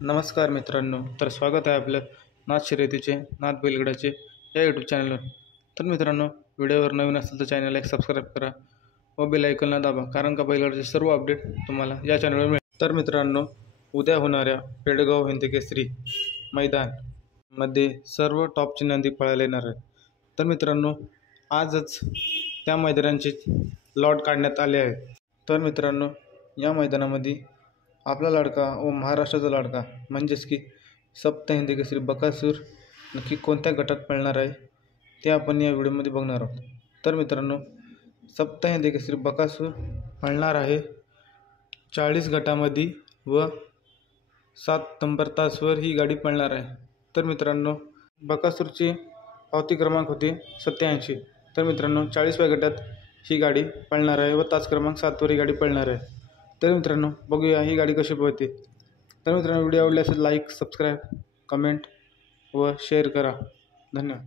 नमस्कार मित्रांनो, तर स्वागत आहे आपलं नाथ शर्यतीचे नाथ बैलगाड्याचे या यूट्यूब चॅनलवर। तर मित्रांनो, व्हिडिओवर नवीन असेल तर चॅनलला एक सबस्क्राईब करा व बेल आयकॉनला दाबा, कारण का बैलगाड्याचे सर्व अपडेट तुम्हाला या चॅनलवर मिळेल। तर मित्रांनो, उद्या होणाऱ्या पेडगाव हिंदकेसरी मैदानमध्ये सर्व टॉपची नंदी पळायला येणार आहेत। तर मित्रांनो, आजच त्या मैदानांचे लॉट काढण्यात आले आहे। तर मित्रांनो, या मैदानामध्ये आपला लाडका व महाराष्ट्राचा लाडका म्हणजेच की सप्त हिंदकेसरी बकासूर नक्की कोणत्या गटात पळणार आहे ते आपण या व्हिडिओमध्ये बघणार आहोत। तर मित्रांनो, सप्त हिंदकेसरी बकासूर पळणार आहे 40 गटामध्ये व 7 नंबर तासवर ही गाडी पळणार आहे। तर मित्रांनो, बकासूरची पावती क्रमांक होते 87। तर मित्रांनो, 40व्या गटात ही गाडी पळणार आहे व तास क्रमांक 7वर ही गाडी पळणार आहे। तर मित्रांनो, बघूया ही गाडी कशी पळते। तर मित्रांनो, व्हिडिओ आवडल्यास लाईक, सबस्क्राईब, कमेंट व शेअर करा। धन्यवाद।